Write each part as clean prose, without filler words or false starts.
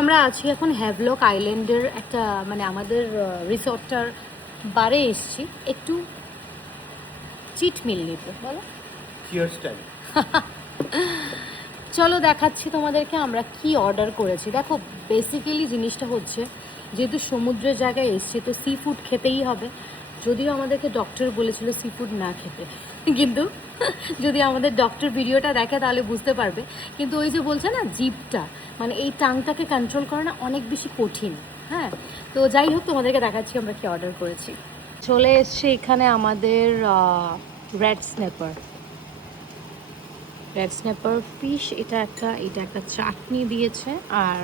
আমরা আছি এখন হ্যাভলক আইল্যান্ডের একটা মানে আমাদের রিসর্টটার বারে এসেছি একটু চিট মিল নিতে। বলো চিয়ার্স টাইম। চলো দেখাচ্ছি তোমাদেরকে আমরা কি অর্ডার করেছি। দেখো বেসিক্যালি জিনিসটা হচ্ছে যেহেতু সমুদ্রের জায়গায় এসছি তো সি ফুড খেতেই হবে, যদিও আমাদেরকে ডক্টর বলেছিল সি ফুড না খেতে, কিন্তু যদি আমাদের ডক্টর ভিডিওটা দেখে তাহলে বুঝতে পারবে। কিন্তু ওই যে বলছে না জিভটা, মানে এই টাংটাকে কন্ট্রোল করা না অনেক বেশি কঠিন। হ্যাঁ, তো যাই হোক তোমাদেরকে দেখাচ্ছি আমরা কি অর্ডার করেছি। চলে এসছে এখানে আমাদের রেড স্ন্যাপার ফিশ, এটা একটা চাটনি দিয়েছে। আর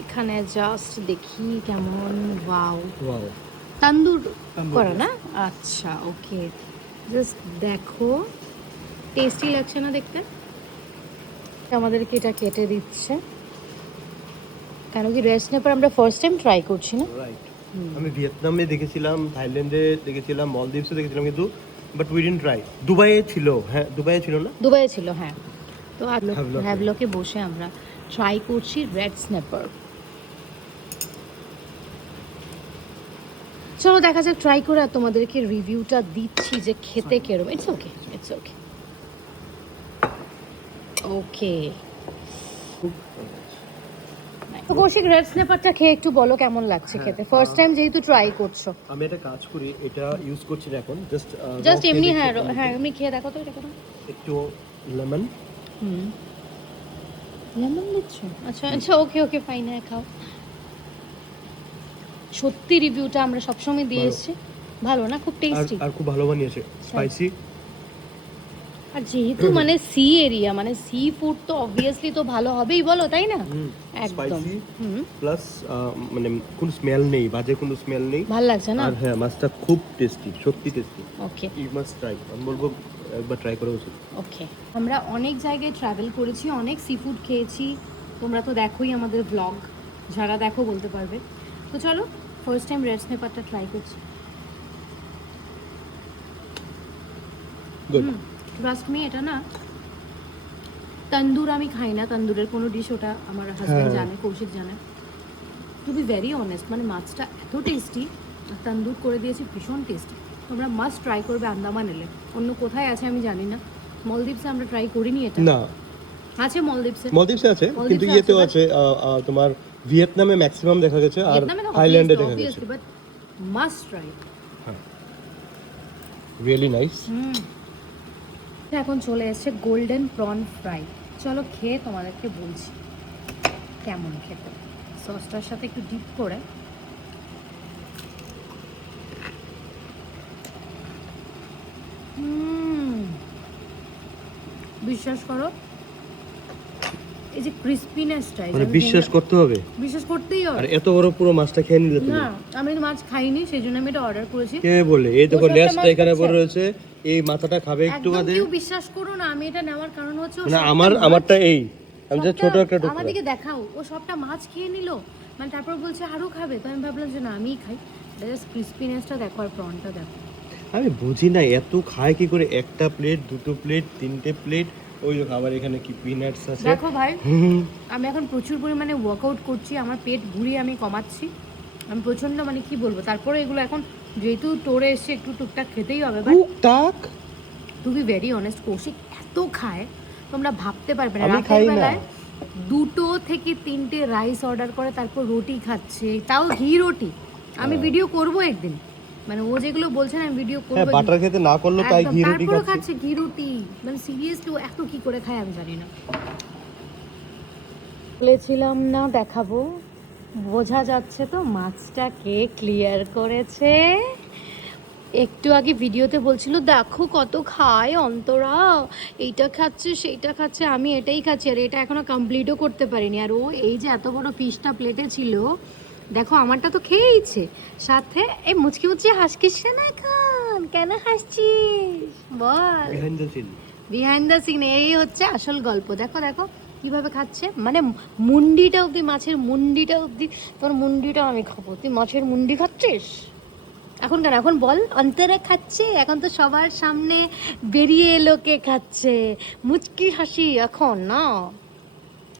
এখানে জাস্ট দেখি কেমন, ওয়াও তন্দুর করা না, আচ্ছা ওকে, জাস্ট দেখো টেস্টি লাগছে না দেখতে। আমাদেরকে এটা কেটে দিচ্ছে, কেন কি রেড স্ন্যাপার আমরা ফার্স্ট টাইম ট্রাই করছি না। রাইট, আমি ভিয়েতনামে দেখেছিলাম, থাইল্যান্ডে দেখেছিলাম, মলদ্বীপসে দেখেছিলাম, কিন্তু বাট উই ডিডন্ট ট্রাই। দুবাইয়ে ছিল, হ্যাঁ দুবাইয়ে ছিল না, দুবাইয়ে ছিল হ্যাঁ। তো হ্যাভলকে বসে আমরা ট্রাই করছি রেড স্ন্যাপার। চলো দেখা যাক ট্রাই করে, আর তোমাদেরকে রিভিউটা দিচ্ছি যে খেতে কেরম। ইটস ওকে ওকে। তো কৌশিক রেড স্ন্যাপারটা খেয়ে একটু বলো কেমন লাগছে খেতে, ফার্স্ট টাইম যেহেতু ট্রাই করছো। আমি একটা কাজ করি, এটা ইউজ করছি না এখন, জাস্ট এমনি। হ্যাঁ এমনি খেয়ে দেখো তো, এটা কেমন। একটু লেমন। লেমন দিচ্ছ, আচ্ছা ওকে ফাইন, হ্যাঁ খাও। সত্যি রিভিউটা আমরা সবসময় দিয়ে এসেছি, ভালো না, খুব টেস্টি আর খুব ভালো বানিয়েছে, স্পাইসি। আর যেহেতু মানে সি এরিয়া, মানে সি ফুড তো অবভিয়াসলি তো ভালো হবেই বলো, তাই না। একদম প্লাস মানে কোনো স্মেল নেই, বাজে কোনো স্মেল নেই, ভালো লাগছে না। আর হ্যাঁ মাছটা খুব টেস্টি, সত্যি tasty. Okay, you must try, আমি বলবো একবার ট্রাই করা উচিত। ওকে, আমরা অনেক জায়গায় ট্রাভেল করেছি, অনেক সি ফুড খেয়েছি, তোমরা তো দেখোই আমাদের ব্লগ, যারা দেখো বলতে পারবে। তো চলো ফার্স্ট টাইম রেড স্ন্যাপারটা ট্রাই করছি। গুড, ট্রাস্ট মি, এটা না তন্দুর আমি খাই না, তন্দুরের কোনো ডিশ, ওটা আমার হাজব্যান্ড জানে, কৌশিক জানে। টু বি ভেরি অনেস্ট, মানে মাছটা এত টেস্টি, আর তন্দুর করে দিয়েছি ভীষণ টেস্টি। তোমরা মাস্ট ট্রাই করবে আন্দামান এলে। অন্য কোথায় আছে আমি জানি না, মলদ্বীপসে আমরা ট্রাই করিনি এটা। না আছে মলদ্বীপসে আছে, কিন্তু ইয়েতেও আছে, তোমার ভিয়েতনামে ম্যাক্সিমাম দেখা গেছে, আর থাইল্যান্ডে দেখা গেছে। But must try, really nice. এখন চলে এসেছে গোল্ডেন প্রন ফ্রাই। চলো খেয়ে তোমাদেরকে বলছি কেমন খেতে, সসটার সাথে একটু ডিপ করে। বিশ্বাস করো এই যে ক্রিসপিনেসটা, মানে বিশ্বাস করতে হবে, বিশ্বাস করতেই হবে। আর এত বড় পুরো মাছটা খেয়ে নিলে তুমি। না আমি তো মাছ খাইনি, সেই জন্য আমি এটা অর্ডার করেছি। কে বলে? এই দেখো লেজটা এখানে পড়ে রয়েছে, এই মাথাটা খাবে একটু বাদে। কেউ বিশ্বাস করো না, আমি এটা নেওয়ার কারণ হচ্ছে না আমারটা এই, আমি যে ছোট একটা টুকরা। আমাদেরকে দেখাও, ও সবটা মাছ খেয়ে নিল, মানে তারপর বলছে আরো খাবে, তো আমি ভাবলাম যে না আমিই খাই। জাস্ট ক্রিসপিনেসটা দেখো, আর প্রনটা দেখো। আমি বুঝি না এত খায় কি করে, একটা প্লেট, দুটো প্লেট, তিনটে প্লেট। ওই দেখো আবার এখানে কি পিনাটস আছে। দেখো ভাই, আমি এখন প্রচুর পরিমাণে ওয়ার্কআউট করছি, আমার পেট ভুঁড়ি আমি কমাচ্ছি, আমি প্রচন্ড মানে কি বলবো। তারপরে এগুলো এখন যেহেতু টোরে এসে একটু টুকটাক খেতেই হবে। টুকটাক, to be very honest, Koushik এত খায় তোমরা ভাবতে পারবে না। রাতের বেলায় 2 থেকে 3টে রাইস অর্ডার করে, তারপর রুটি খাচ্ছে, তাও ঘি রুটি। আমি ভিডিও করব একদিন, মানে ও যেগুলো বলছেন আমি ভিডিও করব। হ্যাঁ বাটার খেতে না করলো তাই ঘি রুটি খাচ্ছে, ঘি রুটি, মানে সিরিয়াসলি ও এত কি করে খায় আমি জানি না। বলেছিলাম না দেখাবো, বোঝা যাচ্ছে তো মাছটা কে ক্লিয়ার করেছে। একটু আগে ভিডিওতে বলছিল দেখো কত খায় অন্তরা, এইটা খাচ্ছে সেইটা খাচ্ছে, আমি এটাই খাচ্ছি, আর এটা এখনো কমপ্লিটও করতে পারিনি। আর ও এই যে এত বড় ফিশটা প্লেটে ছিল, দেখো আমারটা তো খেয়েইছে, সাথে এই মুচকি মুচকি হাসছিস না এখন, কেন হাসছিস বল। বিহাইন্ড দ্য সিন, এই হচ্ছে আসল গল্প। দেখো দেখো কিভাবে খাচ্ছে, মানে মুন্ডিটা অবধি, মাছের মুন্ডিটা অবধি। তোর মুন্ডিটা আমি খাবো, তুই মাছের মুন্ডি খাচ্ছিস এখন কেন? এখন বল, অন্তরে খাচ্ছে, এখন তো সবার সামনে বেরিয়ে এলো কে খাচ্ছে, মুচকি হাসি এখন না।